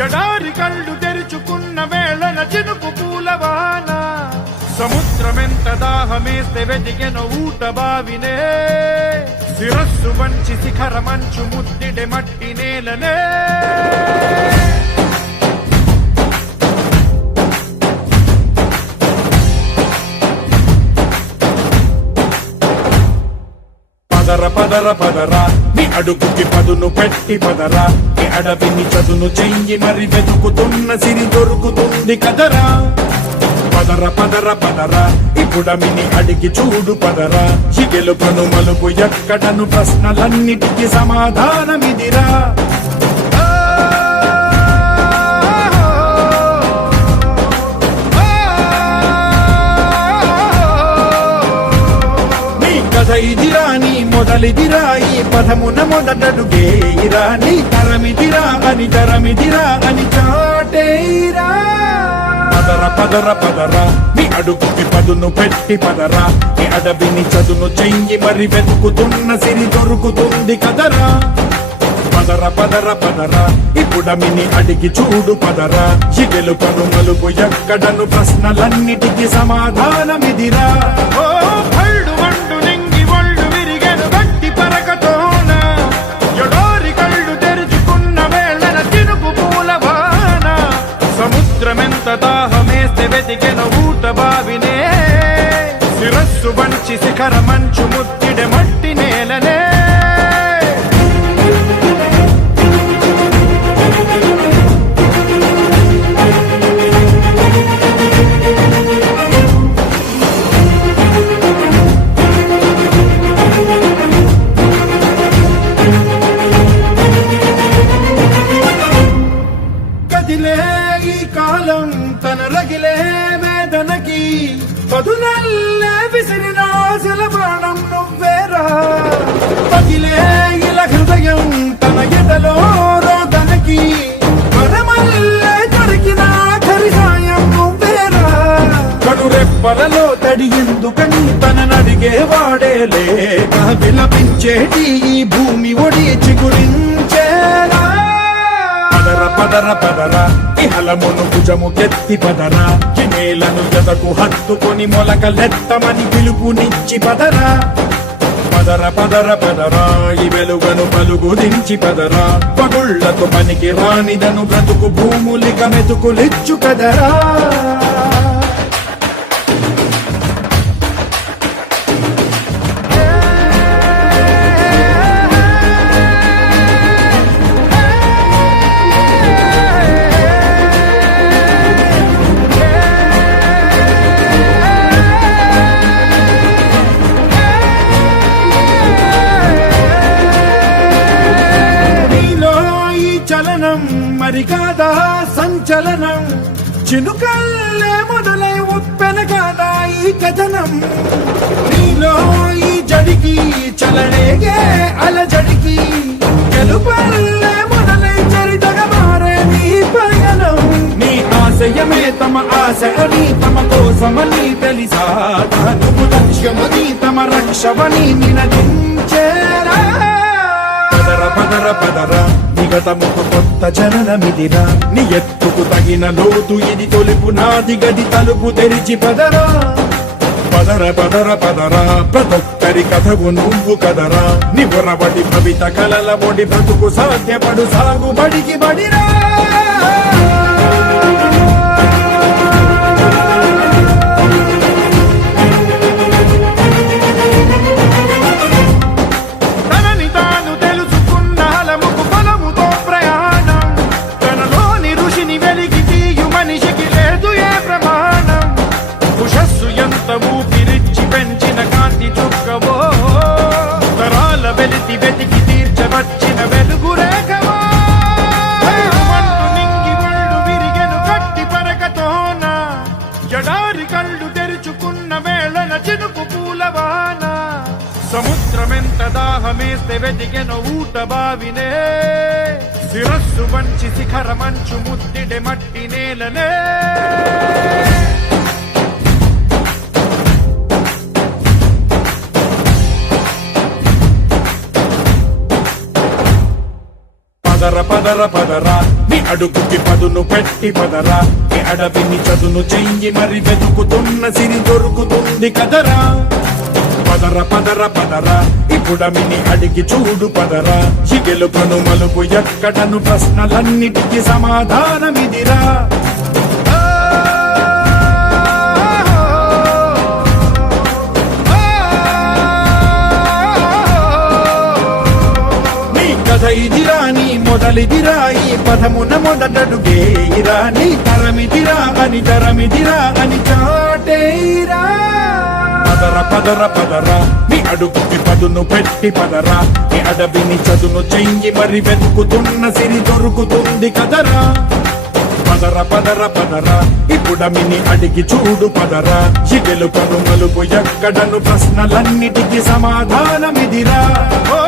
ఎడారి కళ్ళు తెరుచుకున్న వేళన చినుకు పూలవాన సముద్రమెంత దాహమేస్తే వెతికెన ఊట బావినే శిరస్సు వంచి శిఖర మంచు ముద్దిడే మట్టి నేలనే పదర పదర పదరా నీ అడుగుకి పదును పెట్టి పదరా నీ అడవిని చదును చెయ్యి మరి వెతుకుతున్న సిరి దొరుకుతుంది కదరా పదర పదర పదరా ఇప్పుడమిని అడిగి చూడు పదరా ఈ గెలుపను మలుపు ఎక్కడను ప్రశ్నలన్నిటికీ సమాధానమిదిరా ఇదిరా నీ మొదలిదిరా ఈ పదమున మొదటడుగేయిరా నీ తరమిదిరా అని చాటేరా పదర పదర పదరా నీ అడుగుకి పదును పెట్టి పదరా నీ అడవిని చదును చెయ్యి మరి వెతుకుతున్న సిరి దొరుకుతుంది కదరా పదర పదర పదరా ఇప్పుడమిని అడిగి చూడు పదరా ఈ గెలుపను మలుపు ఎక్కడను ప్రశ్నలన్నిటికీ సమాధానమిదిరా దాహమేస్తే వెతికెన ఊట బావినే శిరస్సు వంచి శిఖర మంచు ముద్దిడే మట్టి నేలనే కాలం తన రగిలే వేదనకి పదునల్లే విసిరిన ఆశల బాణం నువ్వేరా పగిలే ఇలా హృదయం తన ఎదలో రోదనకి పరమల్లే దొరికిన ఆఖరి సాయం నువ్వేరా కడురెప్పలలో తడి ఎందుకని తన నడిగే వాడేలే విలపించేటి ఈ భూమి ఒడి చిగురించేరా పదర పదరా ఇహలమును భుజము కెత్తి పదరా నేలను జతకు హత్తుకొని మొలకలెత్తమని పిలుపునిచ్చి పదరా పదర పదర పదరా ఈ వెలుగను పలుగు దించి పదరా పగుళ్లకు పనికి రానిదను బ్రతుకు భూములిక మెతుకులిచ్చు కదరా మరి కాదా సంచలనం చినుకల్లే మొదలై ఉప్పెన కాదా ఈ కథనం నీలో ఈ జడికి చలనేగే అలజడికి గెలుపల్లే మొదలై చరితగా మారే నీ పయనం నీ ఆశయమే తమ ఆశ అని తమ కోసమని తెలిసా నువ్వు లక్ష్యమని తమ రక్షమని నినదించేరా పదర పదర పదరా నిగతముకు కొత్త జననమిదిరా నీ ఎత్తుకు తగిన లోతు ఇది తొలుపు నాది గది తలుపు తెరిచి పదరా పదర పదర పదరా ప్రతొక్కరి కథవు నువ్వు కదరా నిబురబడి భవిత కలల బొడి బ్రతుకు సాధ్యపడు సాగుబడికి బడిరా ఊపిరిచ్చి పెంచిన కాంతి చుక్కవో తరాల వెలితి వెతికి తీర్చవచ్చిన వెలుగు రేఖవో నింగి ఒళ్ళు విరిగెను గట్టి పరకతోన ఎడారి కళ్ళు తెరుచుకున్న వేళన చినుకు పూలవాన సముద్రమెంత దాహమేస్తే వెతికెన ఊట బావినే శిరస్సు వంచి శిఖర మంచు ముద్దిడే మట్టి నేలనే పదర పద పదర పదరా నీ అడుగుకి పదును పెట్టి పదరా ఈ అడవిని చదును చెయ్యి మరి వెతుకుతున్న సిరి దొరుకుతుంది కదరా పదర పదర పదరా ఇప్పుడమిని అడిగి చూడు పదరా ఈ గెలుపను మలుపు ఎక్కడను ప్రశ్నలన్నిటికీ సమాధానమిదిరా ఇదిరా నీ మొదలిదిరా ఈ పదమున మొదటడుగేయిరా నీ తరమిదిరా అని తరమిదిరా అని చాటేయిరా పదర పదర పదరా నీ అడుగుకి పదును పెట్టి పదరా నీ అడవిని చదును చెయ్యి మరి వెతుకుతున్న సిరి దొరుకుతుంది కదరా పదర పదర పదరా ఇప్పుడమిని అడిగి చూడు పదరా ఈ గెలుపను మలుపు ఎక్కడను ప్రశ్నలన్నిటికీ సమాధానమిదిరా ఓ